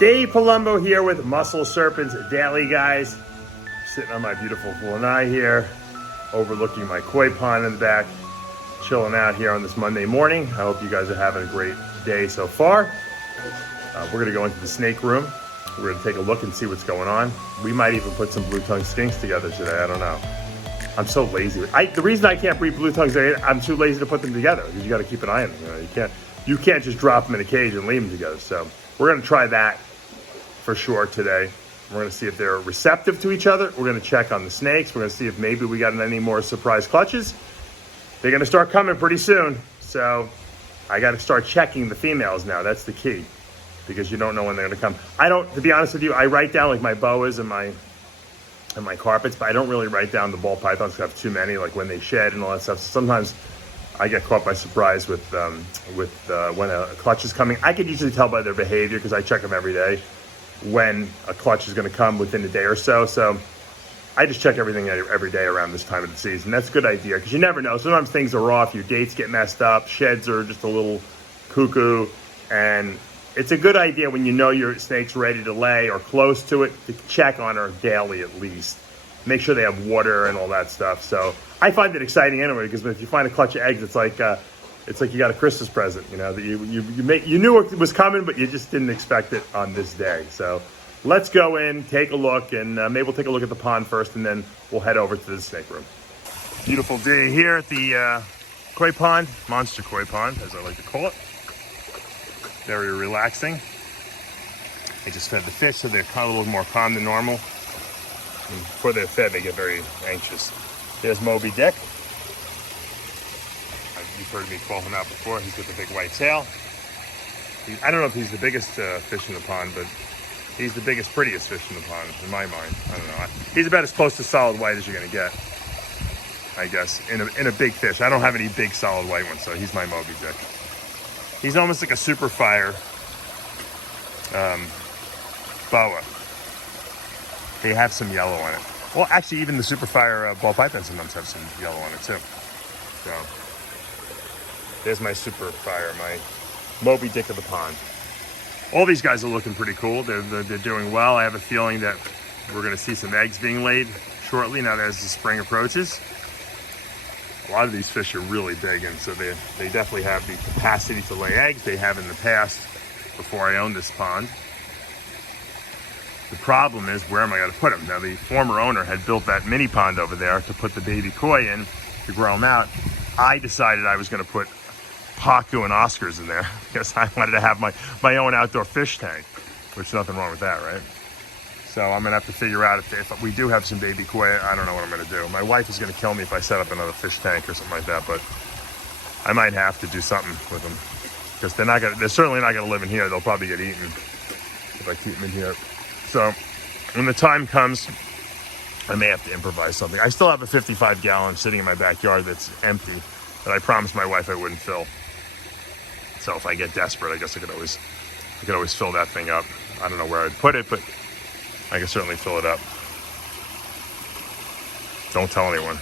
Dave Palumbo here with Muscle Serpents Daily, guys. Sitting on my beautiful lanai here, overlooking my koi pond in the back, chilling out here on this Monday morning. I hope you guys are having a great day so far. We're gonna go into the snake room. We're gonna take a look and see what's going on. We might even put some blue tongue skinks together today, I don't know. I'm so lazy. The reason I can't breed blue tongues, I'm too lazy to put them together, because you gotta keep an eye on them. You can't just drop them in a cage and leave them together. So we're gonna try that for sure today. We're gonna see if they're receptive to each other. We're gonna check on the snakes. We're gonna see if maybe we got any more surprise clutches. They're gonna start coming pretty soon. So I gotta start checking the females now. That's the key, because you don't know when they're gonna come. To be honest with you, I write down like my boas and my carpets, but I don't really write down the ball pythons because I have too many, like when they shed and all that stuff. So sometimes I get caught by surprise with when a clutch is coming. I could usually tell by their behavior because I check them every day when a clutch is going to come within a day or so. So I just check everything every day around this time of the season. That's a good idea because you never know. Sometimes things are off. Your dates get messed up. Sheds are just a little cuckoo. And it's a good idea when you know your snake's ready to lay or close to it to check on her daily at least. Make sure they have water and all that stuff. So I find it exciting anyway, because if you find a clutch of eggs, it's like you got a Christmas present, you know, that you knew it was coming, but you just didn't expect it on this day. So let's go in, take a look, and maybe we'll take a look at the pond first, and then we'll head over to the snake room. Beautiful day here at the koi pond, monster koi pond, as I like to call it. Very relaxing. I just fed the fish, so they're kind of a little more calm than normal. And before they're fed, they get very anxious. There's Moby Dick. You've heard me call him out before. He's got the big white tail. I don't know if he's the biggest fish in the pond, but he's the biggest, prettiest fish in the pond, in my mind. I don't know. He's about as close to solid white as you're going to get, I guess, in a big fish. I don't have any big solid white ones, so he's my Moby Dick. He's almost like a super fire boa. They have some yellow on it. Well, actually, even the super fire ball pythons sometimes have some yellow on it too. So there's my super fire, my Moby Dick of the pond. All these guys are looking pretty cool. They're doing well. I have a feeling that we're going to see some eggs being laid shortly now that as the spring approaches. A lot of these fish are really big, and so they definitely have the capacity to lay eggs. They have in the past, before I owned this pond. The problem is, where am I going to put them? Now, the former owner had built that mini pond over there to put the baby koi in to grow them out. I decided I was going to put Pacu and Oscars in there because I wanted to have my own outdoor fish tank, which nothing wrong with that, right? So I'm going to have to figure out if we do have some baby koi. I don't know what I'm going to do. My wife is going to kill me if I set up another fish tank or something like that, but I might have to do something with them because they're certainly not going to live in here. They'll probably get eaten if I keep them in here. So when the time comes, I may have to improvise something. I still have a 55-gallon sitting in my backyard that's empty that I promised my wife I wouldn't fill. So if I get desperate, I guess I could always fill that thing up. I don't know where I'd put it, but I can certainly fill it up. Don't tell anyone.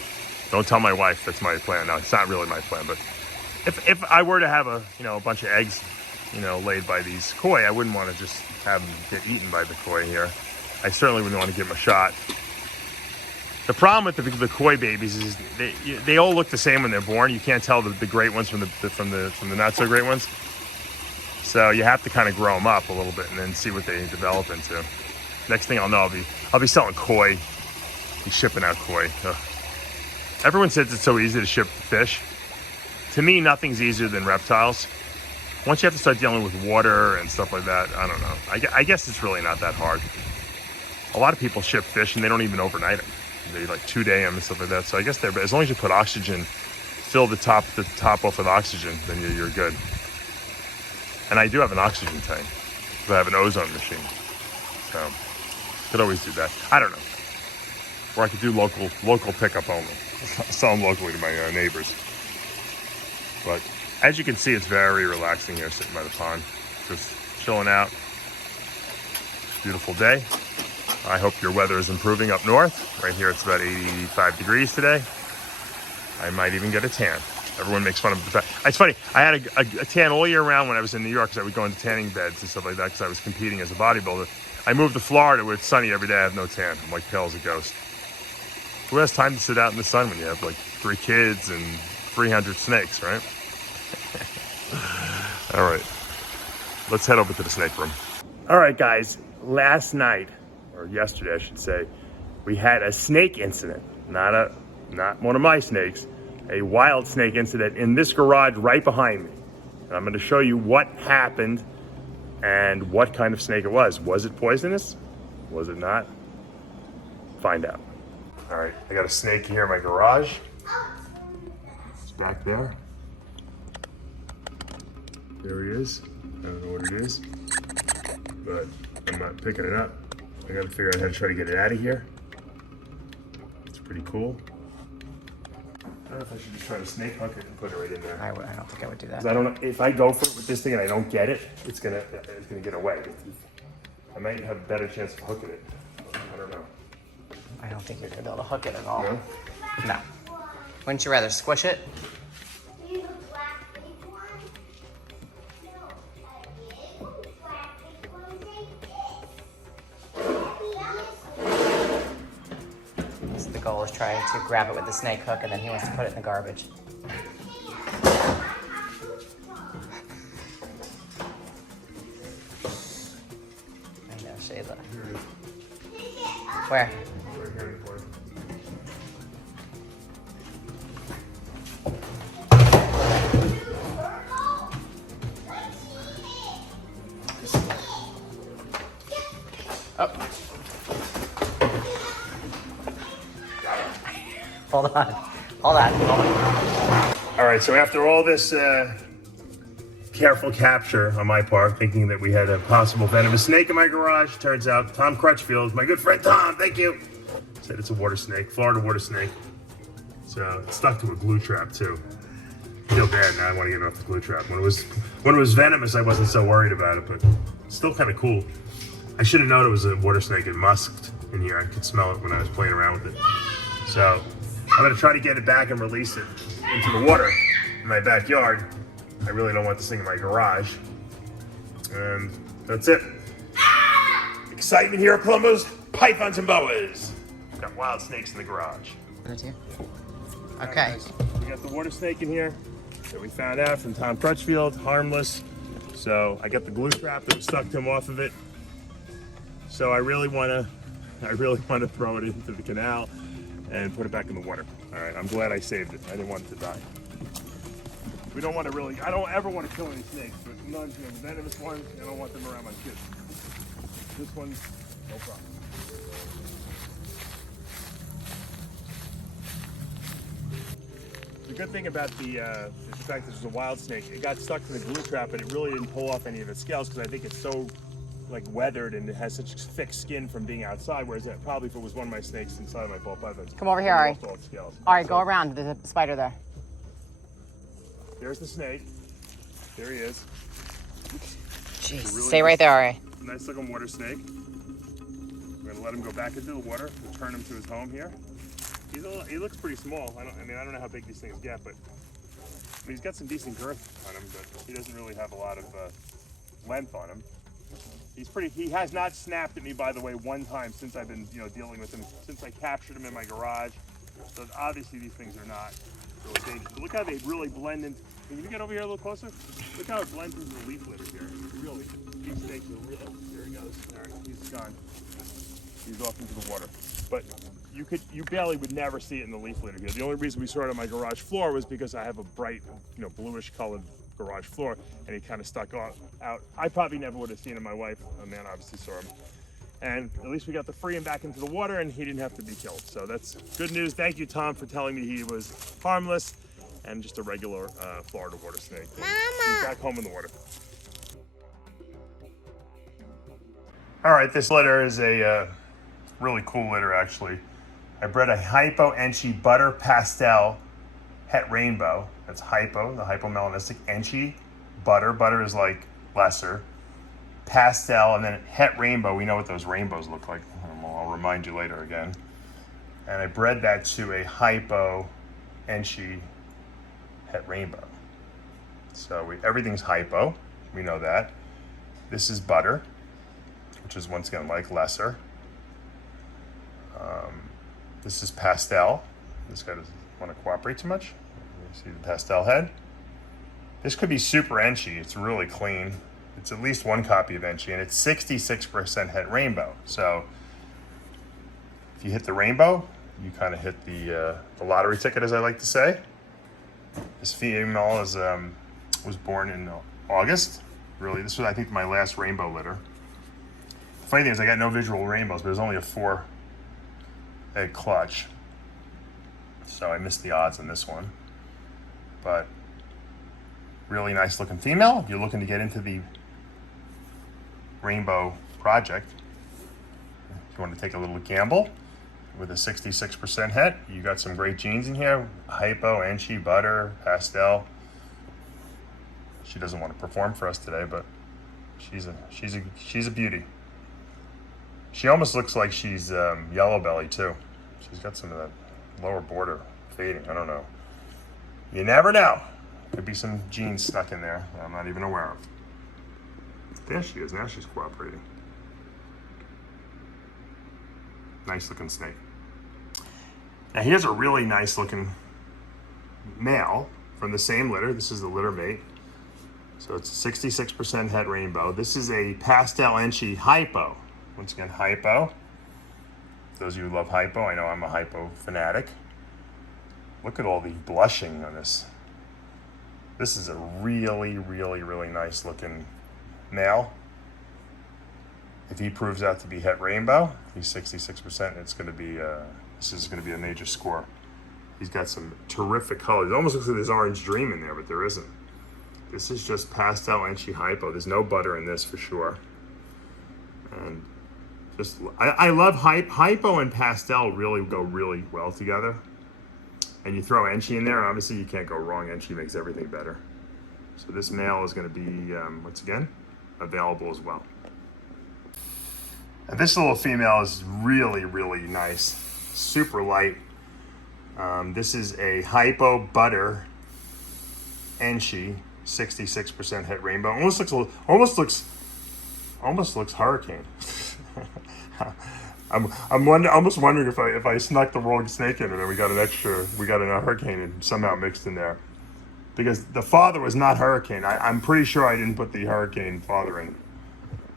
Don't tell my wife that's my plan. Now, it's not really my plan, but if I were to have a bunch of eggs, laid by these koi, I wouldn't want to just have them get eaten by the koi here. I certainly wouldn't want to give them a shot. The problem with the koi babies is they all look the same when they're born. You can't tell the great ones from the not so great ones. So you have to kind of grow them up a little bit and then see what they develop into. Next thing I'll know, I'll be selling koi, be shipping out koi. Ugh. Everyone says it's so easy to ship fish. To me, nothing's easier than reptiles. Once you have to start dealing with water and stuff like that, I don't know. I guess it's really not that hard. A lot of people ship fish and they don't even overnight them. They 2-day them and stuff like that. So I guess as long as you put oxygen, fill the top off with oxygen, then you're good. And I do have an oxygen tank. So I have an ozone machine. So could always do that. I don't know. Or I could do local pickup only. Sell them locally to my neighbors. But as you can see, it's very relaxing here sitting by the pond. Just chilling out. Beautiful day. I hope your weather is improving up north. Right here it's about 85 degrees today. I might even get a tan. Everyone makes fun of the fact. It's funny. I had a tan all year round when I was in New York because I would go into tanning beds and stuff like that because I was competing as a bodybuilder. I moved to Florida where it's sunny every day. I have no tan. I'm like pale as a ghost. Who has time to sit out in the sun when you have like 3 kids and 300 snakes, right? All right. Let's head over to the snake room. All right, guys. Last night, or yesterday, I should say, we had a snake incident. Not one of my snakes. A wild snake incident in this garage right behind me. And I'm going to show you what happened and what kind of snake it was. Was it poisonous? Was it not? Find out. All right, I got a snake here in my garage. It's back there. There he is. I don't know what it is, but I'm not picking it up. I got to figure out how to try to get it out of here. It's pretty cool. I don't know if I should just try to snake hook it and put it right in there. I don't think I would do that. 'Cause I don't know if I go for it with this thing and I don't get it, it's gonna get away. I might have a better chance of hooking it. I don't know. I don't think you're gonna be able to hook it at all. No? No. Wouldn't you rather squish it? The goal is trying to grab it with the snake hook and then he wants to put it in the garbage. I know, Shayla. Where? Right here in the corner. Oh. Hold on. Hold on. All right, so after all this careful capture on my part, thinking that we had a possible venomous snake in my garage, turns out Tom Crutchfield, my good friend Tom, thank you, said it's a water snake, Florida water snake. So it's stuck to a glue trap too. I feel bad now. I want to get it off the glue trap. When it was venomous, I wasn't so worried about it, but it's still kind of cool. I should have known it was a water snake. It musked in here. I could smell it when I was playing around with it. So I'm gonna try to get it back and release it into the water in my backyard. I really don't want this thing in my garage. And that's it. Excitement here at Columbo's Pythons and Boas. Got wild snakes in the garage. Okay. Right, we got the water snake in here that we found out from Tom Crutchfield, harmless. So I got the glue trap that was stuck to him off of it. So I really want to throw it into the canal and put it back in the water. All right, I'm glad I saved it. I didn't want it to die. We don't want to really, I don't ever want to kill any snakes, but sometimes, you know, the venomous ones, I don't want them around my kids. This one, no problem. The good thing about the fact that there's a wild snake, it got stuck to the glue trap and it really didn't pull off any of its scales because I think it's so like weathered and it has such thick skin from being outside, whereas probably if it was one of my snakes inside of my ball pythons. Come over here, Ari. All right, go around. There's a spider there. There's the snake. There he is. Jeez, Really stay right there, Ari. Nice looking water snake. We're gonna let him go back into the water. Return him to his home here. He looks pretty small. I don't know how big these things get, but he's got some decent girth on him, but he doesn't really have a lot of length on him. He has not snapped at me, by the way, one time since I've been, dealing with him, since I captured him in my garage. So obviously these things are not really dangerous. But look how they really blend in. Can you get over here a little closer? Look how it blends into the leaf litter here. Really, these snakes are real. There he goes. All right, he's gone. He's off into the water. But you barely would never see it in the leaf litter here. The only reason we saw it on my garage floor was because I have a bright, bluish colored garage floor, and he kind of stuck out. I probably never would have seen him. My wife, man, obviously saw him. And at least we got to free him back into the water, and he didn't have to be killed. So that's good news. Thank you, Tom, for telling me he was harmless and just a regular Florida water snake. And he's back home in the water. All right, this litter is a really cool litter, actually. I bred a Hypo ENCHI Butter Pastel Het RAINBOW. That's Hypo, the hypomelanistic. ENCHI, butter. Butter is like lesser. Pastel, and then Het RAINBOW. We know what those rainbows look like. I'll remind you later again. And I bred that to a Hypo ENCHI Het RAINBOW. So everything's hypo, we know that. This is butter, which is once again like lesser. This is pastel. This guy doesn't want to cooperate too much. You see the pastel head. This could be super ENCHI. It's really clean. It's at least one copy of ENCHI, and it's 66% Het RAINBOW. So if you hit the rainbow, you kind of hit the lottery ticket, as I like to say. This female is was born in August. Really, this was, I think, my last rainbow litter. The funny thing is I got no visual rainbows, but there's only a 4-egg clutch. So I missed the odds on this one. But really nice looking female. If you're looking to get into the rainbow project, if you want to take a little gamble with a 66% het, you got some great genes in here. Hypo, ENCHI, butter, pastel. She doesn't want to perform for us today, but she's a beauty. She almost looks like she's yellow belly too. She's got some of that lower border fading. I don't know. You never know. Could be some genes stuck in there that I'm not even aware of. There she is. Now she's cooperating. Nice looking snake. Now here's a really nice looking male from the same litter. This is the litter mate. So it's 66% Het RAINBOW. This is a pastel ENCHI hypo. Once again, hypo. Those of you who love hypo, I know I'm a hypo fanatic. Look at all the blushing on this. This is a really, really, really nice looking male. If he proves out to be Het RAINBOW, he's 66%. It's going to be this is going to be a major score. He's got some terrific colors. It almost looks like there's orange dream in there, but there isn't. This is just pastel ENCHI hypo. There's no butter in this for sure. And just I love hypo and pastel really go really well together. And you throw ENCHI in there, obviously you can't go wrong. ENCHI makes everything better. So this male is going to be once again available as well. And this little female is really, really nice, super light. This is a hypo butter ENCHI, 66% Het RAINBOW. Almost looks hurricane. I'm almost wondering if I snuck the wrong snake in and we got a hurricane and somehow mixed in there, because the father was not hurricane. I'm pretty sure I didn't put the hurricane father in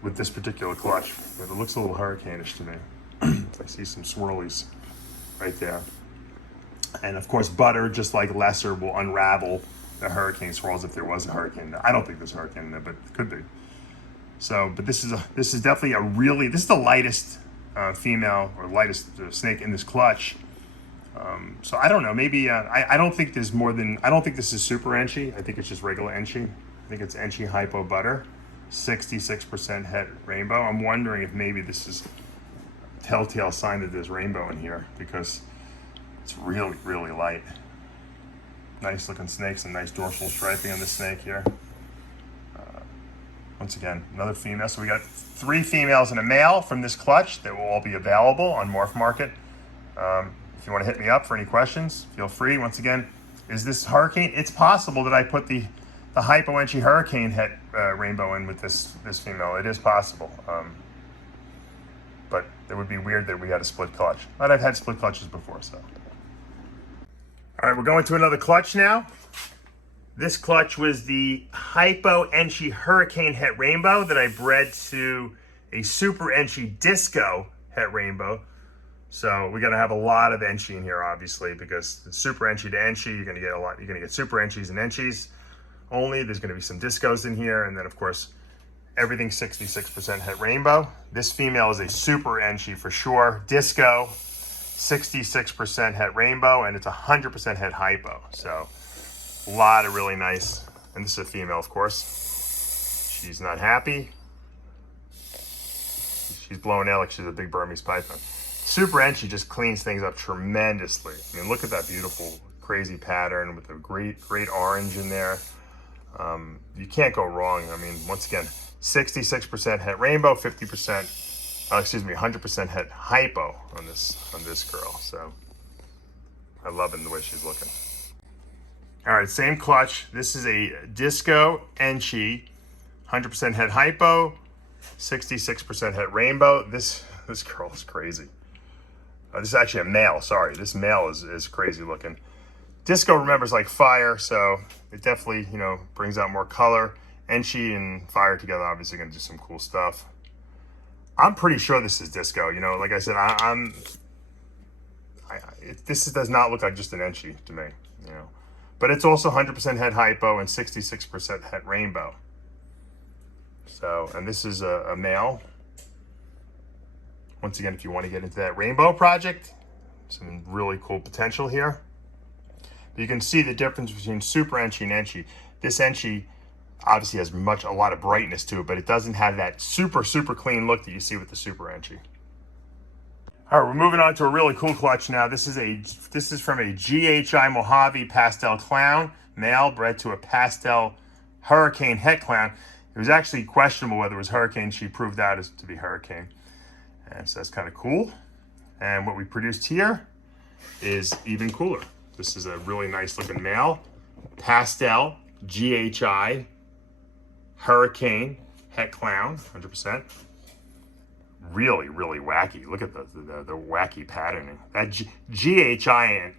with this particular clutch, but it looks a little hurricane-ish to me. I see some swirlies right there. And of course, butter, just like lesser, will unravel the hurricane swirls if there was a hurricane. I don't think there's a hurricane in there, but it could be. So, but this is definitely this is the lightest female or lightest snake in this clutch. So I don't know, maybe I don't think there's more than, I don't think this is super ENCHI. I think it's just regular ENCHI. I think it's ENCHI hypo butter, 66% Het RAINBOW. I'm wondering if maybe this is a telltale sign that there's rainbow in here, because it's really, really light. Nice looking snake, some nice dorsal striping on the snake here. Once again, another female. So we got 3 females and a male from this clutch that will all be available on Morph Market. If you want to hit me up for any questions, feel free. Once again, is this hurricane? It's possible that I put the hypo ENCHI hurricane Het RAINBOW in with this female. It is possible. But it would be weird that we had a split clutch. But I've had split clutches before, so. All right, we're going to another clutch now. This clutch was the hypo ENCHI hurricane Het RAINBOW that I bred to a super ENCHI disco Het RAINBOW. So we're gonna have a lot of ENCHI in here, obviously, because the super ENCHI to ENCHI, you're gonna get a lot. You're gonna get super ENCHIs and ENCHIs only. There's gonna be some discos in here, and then of course, everything 66% Het RAINBOW. This female is a super ENCHI for sure. Disco, 66% Het RAINBOW, and it's 100% Het hypo. So a lot of really nice, and this is a female, of course. She's not happy. She's blowing out like she's a big Burmese python. Super ENCHI just cleans things up tremendously. I mean, look at that beautiful, crazy pattern with a great orange in there. You can't go wrong. I mean, once again, 66% Het RAINBOW, 100% Het hypo on this girl. So I'm loving the way she's looking. All right, same clutch. This is a Disco ENCHI, 100% het hypo, 66% het rainbow. This girl is crazy. This is actually a male, sorry. This male is crazy looking. Disco, remember, is like fire, so it definitely, you know, brings out more color. ENCHI and fire together, obviously gonna do some cool stuff. I'm pretty sure this is Disco. You know, like I said, this does not look like just an ENCHI to me, you know. But it's also 100% het hypo and 66% het rainbow. So, and this is a male. Once again, if you want to get into that rainbow project, some really cool potential here. But you can see the difference between Super ENCHI and ENCHI. This ENCHI obviously has a lot of brightness to it, but it doesn't have that super clean look that you see with the Super ENCHI. All right, we're moving on to a really cool clutch now. This is from a GHI Mojave Pastel Clown, male bred to a Pastel Hurricane Het Clown. It was actually questionable whether it was Hurricane. She proved out as to be Hurricane. And so that's kind of cool. And what we produced here is even cooler. This is a really nice looking male, Pastel GHI Hurricane Het Clown, 100%. Really wacky. Look at the wacky patterning. That GHI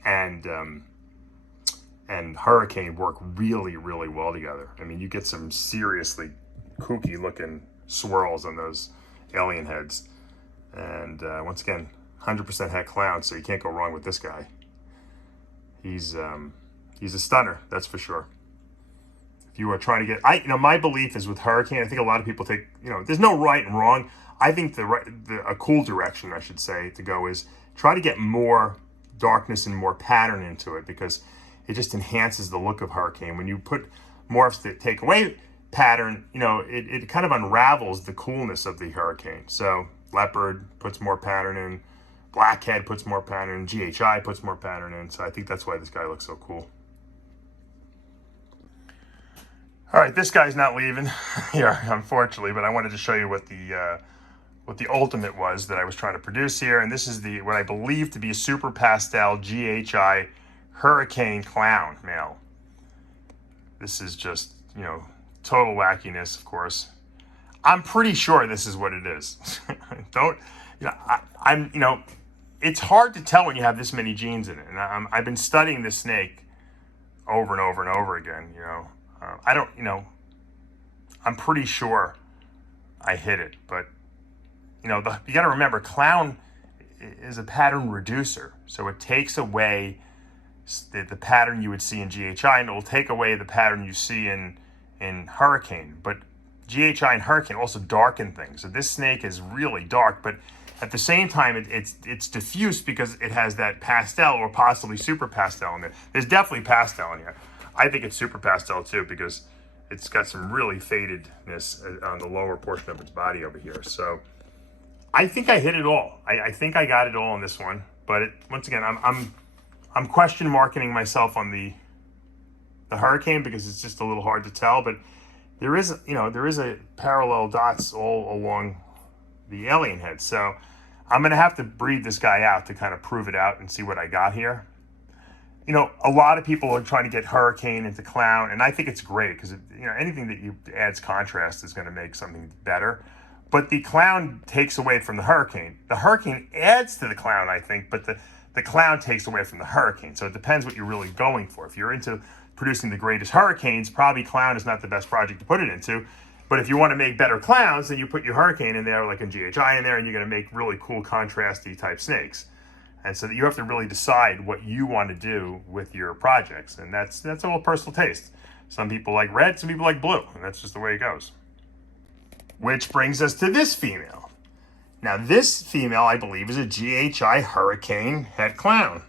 and Hurricane work really well together. I mean, you get some seriously kooky looking swirls on those alien heads. And once again, 100% het clown, so you can't go wrong with this guy. He's a stunner, that's for sure. If you are trying to get, my belief is with Hurricane, I think a lot of people take, there's no right and wrong. I think a cool direction, I should say, to go is try to get more darkness and more pattern into it, because it just enhances the look of Hurricane. When you put morphs that take away pattern, it kind of unravels the coolness of the Hurricane. So Leopard puts more pattern in, Blackhead puts more pattern in, GHI puts more pattern in. So I think that's why this guy looks so cool. All right, this guy's not leaving here, unfortunately, but I wanted to show you what the ultimate was that I was trying to produce here. And this is what I believe to be a Super Pastel GHI Hurricane Clown male. This is just, total wackiness, of course. I'm pretty sure this is what it is. It's hard to tell when you have this many genes in it. And I've been studying this snake over and over again, I'm pretty sure I hit it, but you got to remember, Clown is a pattern reducer, so it takes away the pattern you would see in GHI, and it will take away the pattern you see in Hurricane. But GHI and Hurricane also darken things. So this snake is really dark, but at the same time, it's diffuse because it has that pastel or possibly super pastel in there. There's definitely pastel in here. I think it's super pastel too, because it's got some really fadedness on the lower portion of its body over here. So I think I hit it all. I think I got it all on this one. But once again, I'm question marking myself on the Hurricane because it's just a little hard to tell. But there is a parallel dots all along the alien head. So I'm gonna have to breed this guy out to kind of prove it out and see what I got here. A lot of people are trying to get Hurricane into Clown, and I think it's great because anything that adds contrast is going to make something better. But the Clown takes away from the Hurricane. The Hurricane adds to the Clown, I think, but the Clown takes away from the Hurricane. So it depends what you're really going for. If you're into producing the greatest Hurricanes, probably Clown is not the best project to put it into. But if you want to make better Clowns, then you put your Hurricane in there, like in GHI in there, and you're going to make really cool contrasty type snakes. And so you have to really decide what you want to do with your projects. And that's all personal taste. Some people like red, some people like blue. And that's just the way it goes. Which brings us to this female. Now this female, I believe, is a GHI Hurricane Het Clown.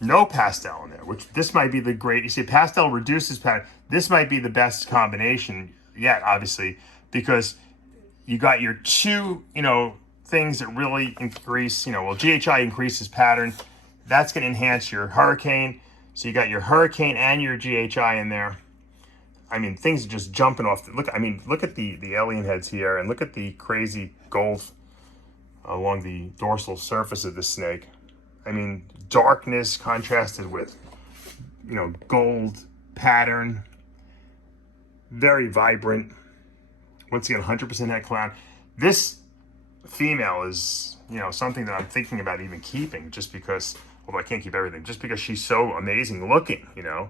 No pastel in there, which this might be the great, you see pastel reduces pattern. This might be the best combination yet, obviously, because you got your two, things that really increase, GHI increases pattern. That's going to enhance your Hurricane. So you got your Hurricane and your GHI in there. I mean, things are just jumping off. Look at the alien heads here, and look at the crazy gold along the dorsal surface of the snake. I mean, darkness contrasted with you know, gold pattern. Very vibrant. Once again, 100% Het Clown. This female is, you know, something that I'm thinking about even keeping, just because, although I can't keep everything, just because she's so amazing looking, you know.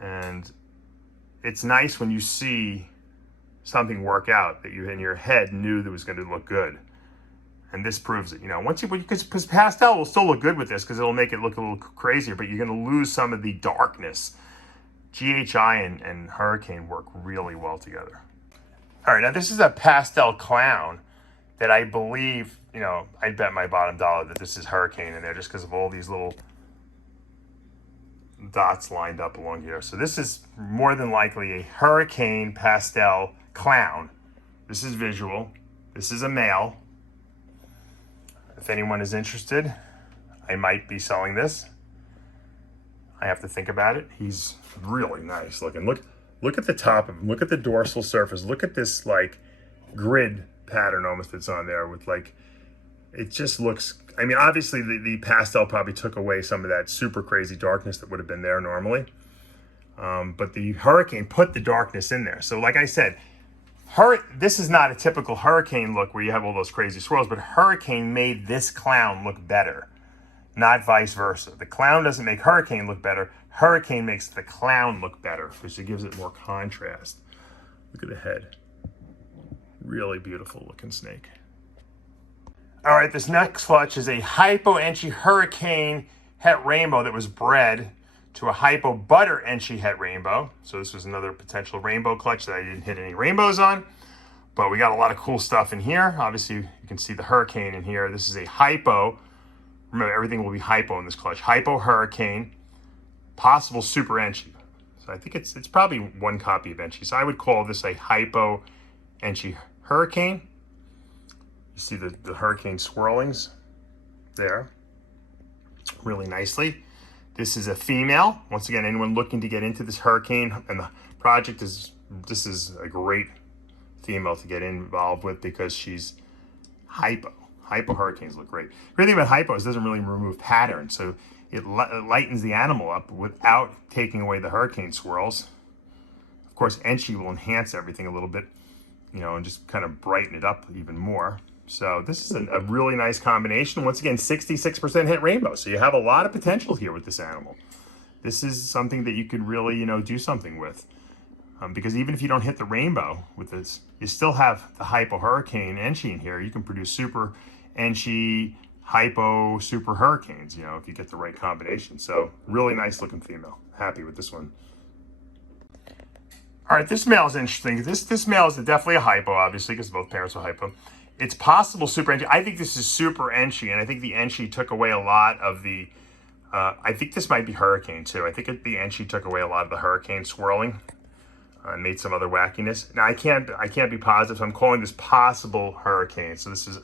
And it's nice when you see something work out that you in your head knew that was going to look good. And this proves it, you know. Once you, because pastel will still look good with this, because it'll make it look a little crazier, but you're going to lose some of the darkness. GHI and Hurricane work really well together. All right, now this is a pastel clown that I believe, you know, I'd bet my bottom dollar that this is Hurricane in there, just because of all these little dots lined up along here. So this is more than likely a Hurricane pastel clown. This is visual. This is a male. If anyone is interested, I might be selling this. I have to think about it. He's really nice looking. Look at the top of him. Look at the dorsal surface. Look at this like grid pattern almost that's on there with like, it just looks, I mean, obviously the pastel probably took away some of that super crazy darkness that would have been there normally. But the Hurricane put the darkness in there. So like I said, this is not a typical Hurricane look where you have all those crazy swirls, but Hurricane made this clown look better, not vice versa. The clown doesn't make Hurricane look better. Hurricane makes the clown look better, because it gives it more contrast. Look at the head. Really beautiful looking snake. All right, this next clutch is a Hypo ENCHI Hurricane Het Rainbow that was bred to a Hypo Butter ENCHI Het Rainbow. So this was another potential rainbow clutch that I didn't hit any rainbows on. But we got a lot of cool stuff in here. Obviously, you can see the Hurricane in here. This is a Hypo. Remember, everything will be Hypo in this clutch. Hypo Hurricane, possible Super ENCHI. So I think it's probably one copy of ENCHI. So I would call this a Hypo ENCHI Hurricane. You see the Hurricane swirlings there really nicely. This is a female. Once again, anyone looking to get into this Hurricane and the project this is a great female to get involved with, because she's Hypo. Hypo Hurricanes look great. The great thing about Hypo is it doesn't really remove pattern, so it lightens the animal up without taking away the Hurricane swirls. Of course, ENCHI will enhance everything a little bit, you know, and just kind of brighten it up even more. So this is a really nice combination. Once again, 66% Het Rainbow. So you have a lot of potential here with this animal. This is something that you could really, you know, do something with. Because even if you don't hit the rainbow with this, you still have the Hypo Hurricane ENCHI in here. You can produce Super ENCHI, Hypo, Super Hurricanes, you know, if you get the right combination. So really nice looking female. Happy with this one. All right, this male is interesting. This male is definitely a Hypo, obviously, because both parents are Hypo. It's possible Super ENCHI. I think this is Super ENCHI, and I think the ENCHI took away a lot of the, I think this might be Hurricane too. I think the ENCHI took away a lot of the Hurricane swirling and made some other wackiness. Now I can't be positive, so I'm calling this possible Hurricane. So this is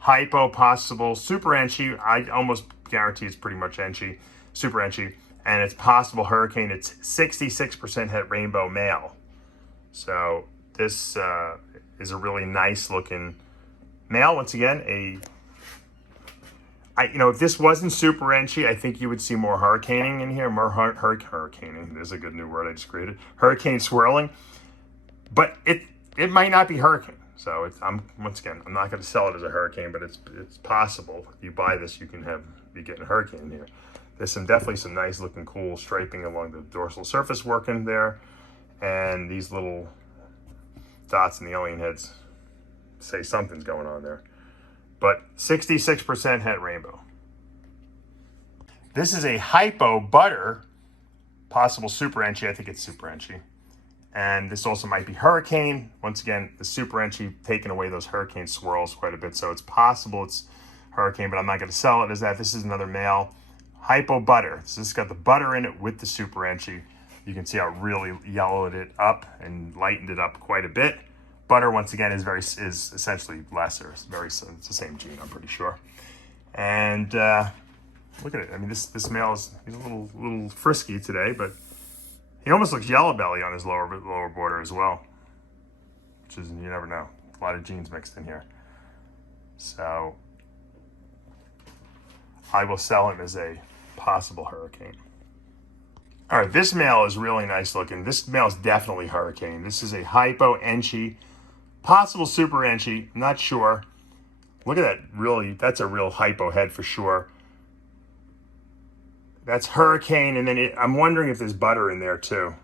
Hypo, possible Super ENCHI. I almost guarantee it's pretty much ENCHI, Super ENCHI, and it's possible Hurricane. It's 66% Het Rainbow male. So this is a really nice looking male. Once again, you know, if this wasn't Super ENCHI, I think you would see more hurricaning in here, more hurricaning. There's a good new word I just created. Hurricane swirling, but it might not be Hurricane. So once again, I'm not going to sell it as a Hurricane, but it's possible. If you buy this, you can be getting a Hurricane in here. There's definitely some nice looking cool striping along the dorsal surface working there, and these little dots in the alien heads say something's going on there. But 66% Het Rainbow. This is a Hypo Butter, possible Super ENCHI. I think it's Super ENCHI. And this also might be Hurricane. Once again, the Super ENCHI taking away those Hurricane swirls quite a bit. So it's possible it's Hurricane, but I'm not going to sell it as that. This is another male Hypo Butter. So this has got the butter in it with the Super ENCHI. You can see how it really yellowed it up and lightened it up quite a bit. Butter, once again, is essentially lesser. It's the same gene, I'm pretty sure. And look at it. I mean, this male he's a little frisky today, but he almost looks yellow belly on his lower border as well, which is, you never know. A lot of genes mixed in here. So I will sell him as a possible Hurricane. All right, this male is really nice looking. This male is definitely Hurricane. This is a hypo ENCHI, possible super ENCHI, not sure. Look at that, really, that's a real hypo head for sure. That's Hurricane, and then I'm wondering if there's butter in there too.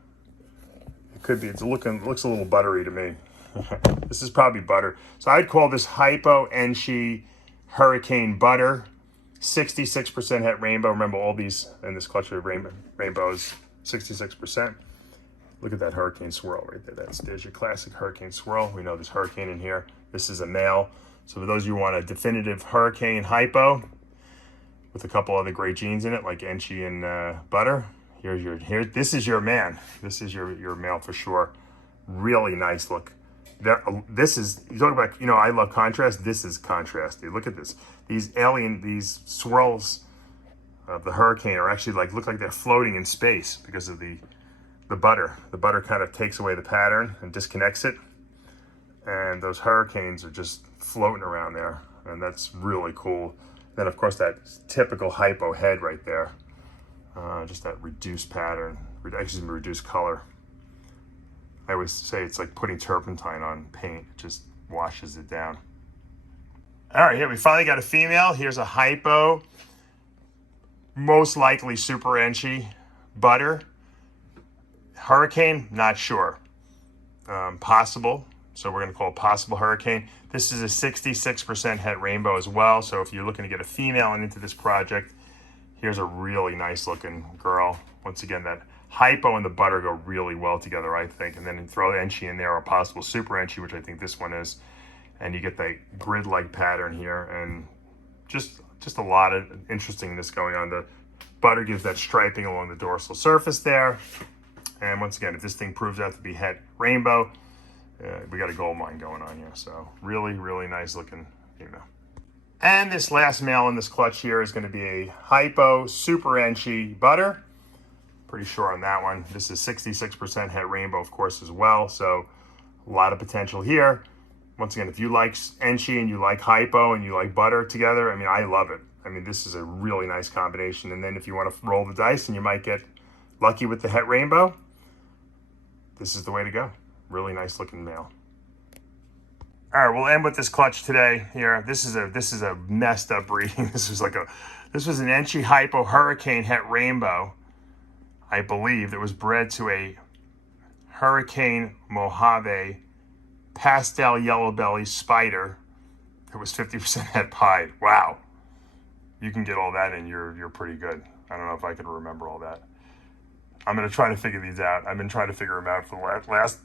It could be, it looks a little buttery to me. This is probably butter. So I'd call this hypo ENCHI Hurricane butter. 66% Het RAINBOW. Remember, all these in this cluster of rainbows, 66%. Look at that hurricane swirl right there. There's your classic hurricane swirl. We know there's hurricane in here. This is a male. So for those of you who want a definitive hurricane hypo with a couple other great genes in it, like ENCHI and butter, this is your man. This is your male for sure. Really nice look. This is, you talk about, you know, I love contrast. This is contrasty. Look at this. These swirls of the hurricane are actually look like they're floating in space because of the butter. The butter kind of takes away the pattern and disconnects it. And those hurricanes are just floating around there. And that's really cool. Then of course that typical hypo head right there. Just that reduced pattern, actually reduced color. I always say it's like putting turpentine on paint. It just washes it down. All right, here we finally got a female. Here's a hypo, most likely super ENCHI butter. Hurricane, not sure. Possible, so we're gonna call it possible Hurricane. This is a 66% Het RAINBOW as well, so if you're looking to get a female into this project, here's a really nice looking girl. Once again, that hypo and the butter go really well together, I think. And then throw the ENCHI in there, or possible super ENCHI, which I think this one is. And you get that grid-like pattern here, and just a lot of interestingness going on. The butter gives that striping along the dorsal surface there. And once again, if this thing proves out to be Het RAINBOW, we got a gold mine going on here. So really, really nice looking female. And this last male in this clutch here is going to be a hypo super ENCHI butter. Pretty sure on that one. This is 66% Het RAINBOW, of course, as well. So a lot of potential here. Once again, if you like ENCHI and you like hypo and you like butter together, I mean, I love it. I mean, this is a really nice combination. And then if you want to roll the dice and you might get lucky with the Het RAINBOW, this is the way to go. Really nice looking male. All right, we'll end with this clutch today here. This is a messed up breeding. This was an ENCHI hypo Hurricane Het RAINBOW, I believe, that was bred to a Hurricane Mojave pastel yellow belly spider that was 50% Het pied. Wow. You can get all that and you're pretty good. I don't know if I could remember all that. I'm going to try to figure these out. I've been trying to figure them out for the last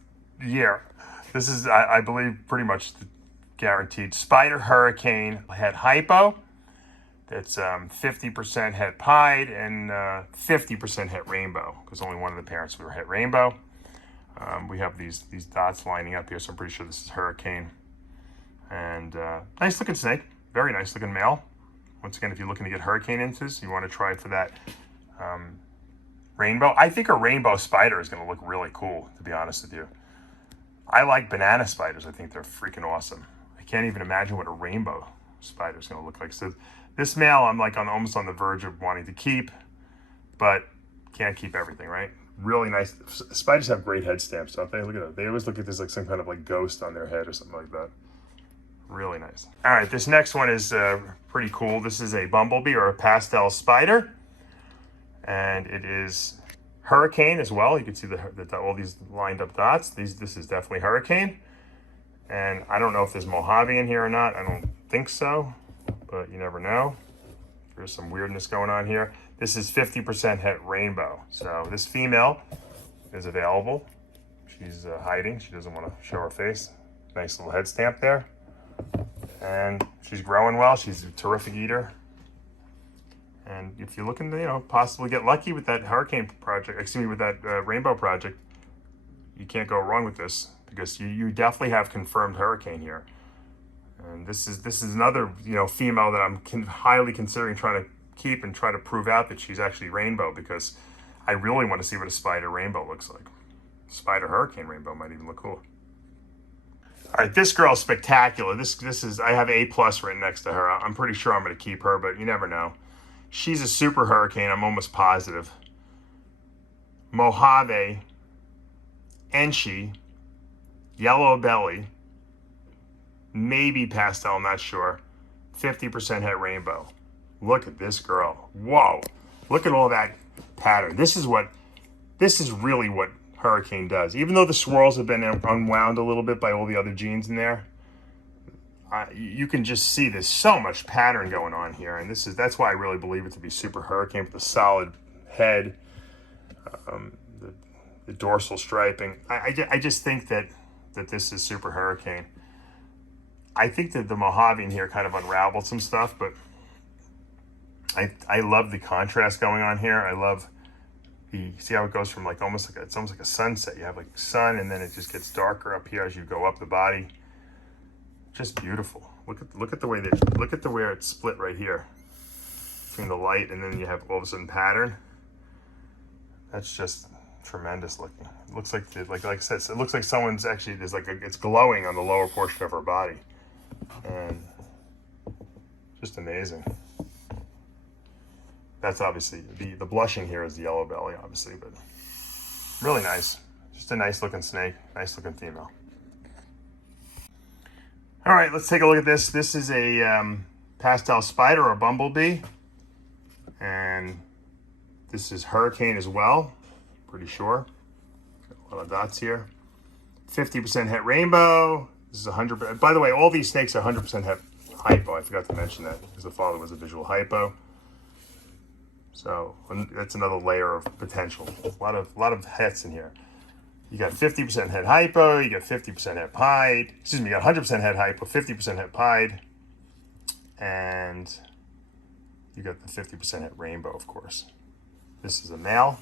year. This is, I believe, pretty much guaranteed. Spider Hurricane Het hypo. That's 50% Het pied and 50% Het RAINBOW, because only one of the parents were Het RAINBOW. We have these dots lining up here, so I'm pretty sure this is Hurricane. And nice looking snake, very nice looking male. Once again, if you're looking to get Hurricane into this, you want to try for that rainbow. I think a rainbow spider is going to look really cool, to be honest with you. I like banana spiders. I think they're freaking awesome. I can't even imagine what a rainbow spider is going to look like. So this male, I'm almost on the verge of wanting to keep, but can't keep everything, right? Really nice. Spiders have great head stamps, don't they? Look at that. They always look at this like some kind of ghost on their head or something like that. Really nice. All right, this next one is pretty cool. This is a bumblebee or a pastel spider, and it is Hurricane as well. You can see all these lined up dots. This is definitely Hurricane, and I don't know if there's Mojave in here or not. I don't think so, but you never know. There's some weirdness going on here. This is 50% Het RAINBOW. So this female is available. She's hiding. She doesn't want to show her face. Nice little head stamp there. And she's growing well. She's a terrific eater. And if you're looking to, possibly get lucky with that Hurricane project, with that Rainbow project, you can't go wrong with this, because you definitely have confirmed Hurricane here. And this is another, female that I'm highly considering trying to keep and try to prove out that she's actually rainbow, because I really want to see what a spider rainbow looks like. Spider Hurricane rainbow might even look cool. All right, this girl's spectacular. This is, I have A+ written next to her. I'm pretty sure I'm going to keep her, but you never know. She's a super Hurricane, I'm almost positive. Mojave, ENCHI, yellow belly, maybe pastel, I'm not sure, 50% het rainbow. Look at this girl. Whoa. Look at all that pattern. This is really what Hurricane does. Even though the swirls have been unwound a little bit by all the other jeans in there, you can just see there's so much pattern going on here. And that's why I really believe it to be super Hurricane, with the solid head, the dorsal striping. I just think that this is super Hurricane. I think that the Mojave in here kind of unraveled some stuff, but I love the contrast going on here. I love see how it goes from it's almost like a sunset. You have like sun, and then it just gets darker up here as you go up the body. Just beautiful. Look at the way where it's split right here between the light, and then you have all of a sudden pattern. That's just tremendous looking. It looks like I said, it looks like someone's actually it's glowing on the lower portion of her body, and just amazing. That's obviously the blushing here is the yellow belly, obviously, but really nice. Just a nice looking snake, nice looking female. All right, let's take a look at this. This is a pastel spider or bumblebee, and this is Hurricane as well, pretty sure. Got a lot of dots here. 50% het rainbow. This is 100%. By the way, all these snakes are 100% het hypo. I forgot to mention that because the father was a visual hypo. So that's another layer of potential. A lot of hets in here. You got 50% het hypo, you got 50% het pied. Excuse me, you got 100% het hypo, 50% het pied, and you got the 50% het rainbow, of course. This is a male.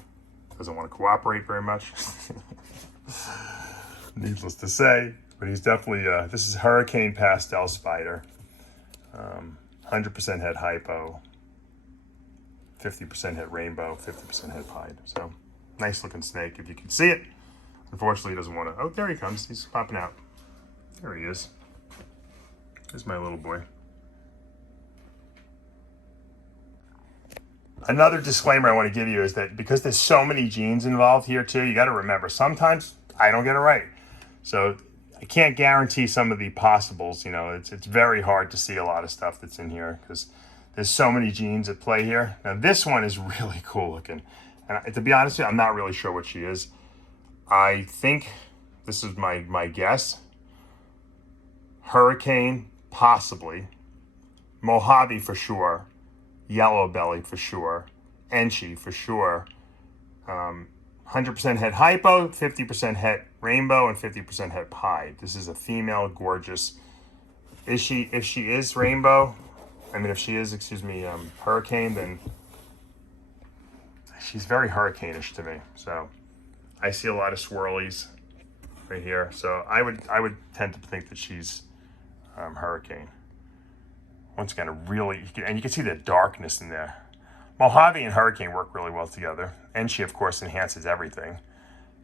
Doesn't want to cooperate very much. Needless to say, but he's definitely, this is Hurricane Pastel Spider. 100% het hypo, 50% het rainbow, 50% het pied. So, nice looking snake if you can see it. Unfortunately, he doesn't want to. Oh, there he comes. He's popping out. There he is. There's my little boy. Another disclaimer I want to give you is that because there's so many genes involved here too, you got to remember, sometimes I don't get it right. So I can't guarantee some of the possibles. You know, it's very hard to see a lot of stuff that's in here because there's so many genes at play here. Now, this one is really cool looking. And to be honest with you, I'm not really sure what she is. I think, this is my guess, Hurricane, possibly, Mojave for sure, yellow belly for sure, ENCHI for sure, 100% het hypo, 50% het rainbow, and 50% het pied. This is a female, gorgeous. If she is rainbow, if she is, Hurricane, then she's very Hurricane-ish to me. So I see a lot of swirlies right here. So I would tend to think that she's Hurricane. Once again, and you can see the darkness in there. Mojave and Hurricane work really well together. ENCHI, of course, enhances everything.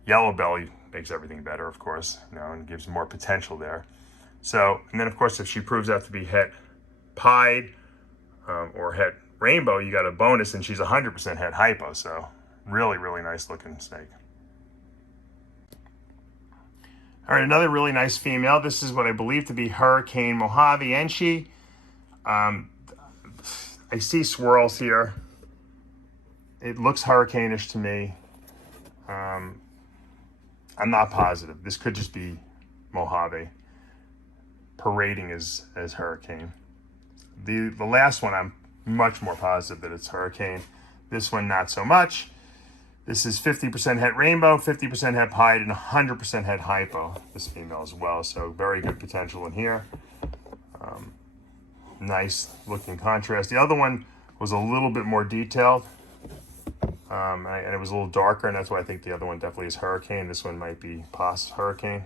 Yellow belly makes everything better, of course, and gives more potential there. So, and then of course, if she proves out to be het pied or het rainbow, you got a bonus, and she's 100% het hypo. So, really, really nice looking snake. All right, another really nice female. This is what I believe to be Hurricane Mojave ENCHI. I see swirls here. It looks Hurricane-ish to me. I'm not positive. This could just be Mojave parading as Hurricane. The last one, I'm much more positive that it's Hurricane. This one, not so much. This is 50% het rainbow, 50% het pied, and 100% het hypo, this female as well. So very good potential in here. Nice looking contrast. The other one was a little bit more detailed. And it was a little darker, and that's why I think the other one definitely is Hurricane. This one might be Pos Hurricane.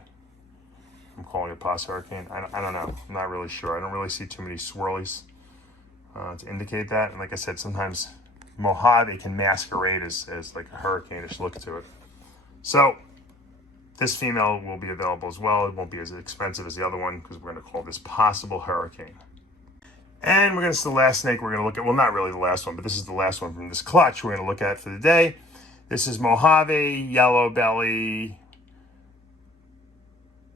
I'm calling it Pos Hurricane. I don't know. I'm not really sure. I don't really see too many swirlies to indicate that. And like I said, sometimes Mojave can masquerade as like a Hurricane-ish look to it. So this female will be available as well. It won't be as expensive as the other one because we're going to call this Possible Hurricane. And the last snake we're going to look at, well, not really the last one, but this is the last one from this clutch we're going to look at for the day. This is Mojave, yellow belly,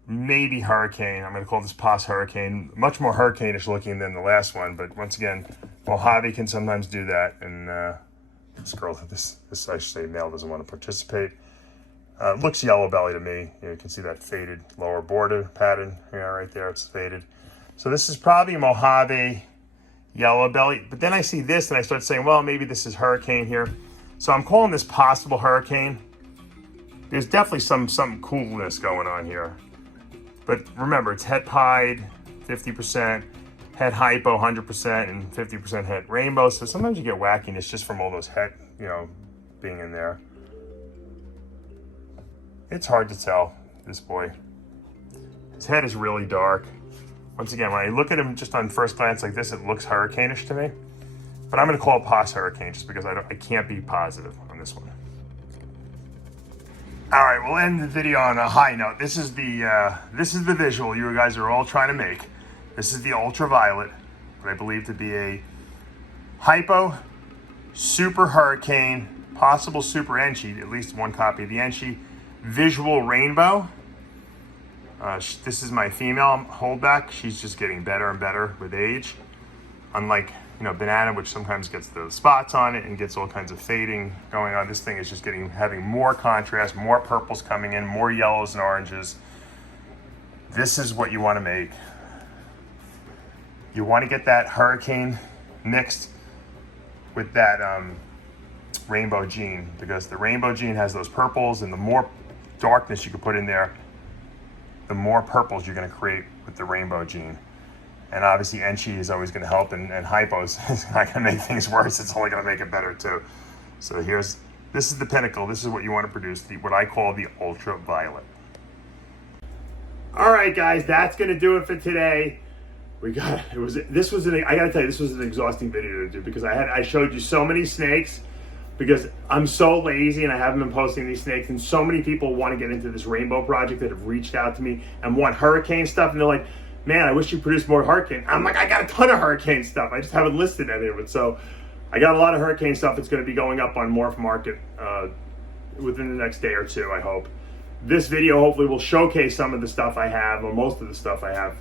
maybe hurricane. I'm going to call this Pos Hurricane. Much more hurricane-ish looking than the last one, but once again, Mojave can sometimes do that. And this girl, this I should say male, doesn't want to participate. Looks yellow belly to me. You can see that faded lower border pattern. Yeah, right there, it's faded. So this is probably Mojave, yellow belly. But then I see this and I start saying, well, maybe this is hurricane here. So I'm calling this possible hurricane. There's definitely some coolness going on here. But remember, it's het pied, 50%, het hypo, 100%, and 50% het rainbow. So sometimes you get wackiness just from all those het, being in there. It's hard to tell, this boy. His head is really dark. Once again, when I look at him just on first glance like this, it looks hurricane-ish to me. But I'm going to call it Pos Hurricane just because I can't be positive on this one. All right, we'll end the video on a high note. This is the visual you guys are all trying to make. This is the ultraviolet, what I believe to be a hypo, super hurricane, possible super ENCHI, at least one copy of the ENCHI, visual rainbow. This is my female holdback. She's just getting better and better with age. Unlike banana, which sometimes gets the spots on it and gets all kinds of fading going on. This thing is just having more contrast, more purples coming in, more yellows and oranges. This is what you want to make. You want to get that hurricane mixed with that rainbow gene, because the rainbow gene has those purples, and the more darkness you can put in there, the more purples you're going to create with the rainbow gene. And obviously ENCHI is always going to help, and hypos is not going to make things worse. It's only going to make it better too. So this is the pinnacle. This is what you want to produce, what I call the ultraviolet. All right, guys, that's going to do it for today. I gotta tell you, this was an exhausting video to do, because I showed you so many snakes, because I'm so lazy and I haven't been posting these snakes, and so many people want to get into this rainbow project that have reached out to me and want hurricane stuff, and they're like, man, I wish you produced more hurricane. I'm like, I got a ton of hurricane stuff. I just haven't listed any of it. So I got a lot of hurricane stuff that's going to be going up on Morph Market within the next day or two, I hope. This video hopefully will showcase some of the stuff I have, or most of the stuff I have.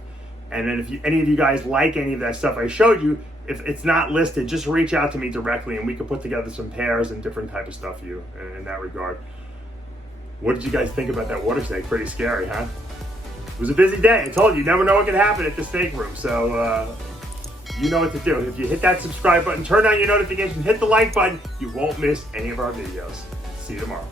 And then if any of you guys like any of that stuff I showed you, if it's not listed, just reach out to me directly and we can put together some pairs and different type of stuff for you in that regard. What did you guys think about that water snake? Pretty scary, huh? It was a busy day. I told you never know what can happen at the snake room. So you know what to do. If you hit that subscribe button, turn on your notifications, hit the like button, you won't miss any of our videos. See you tomorrow.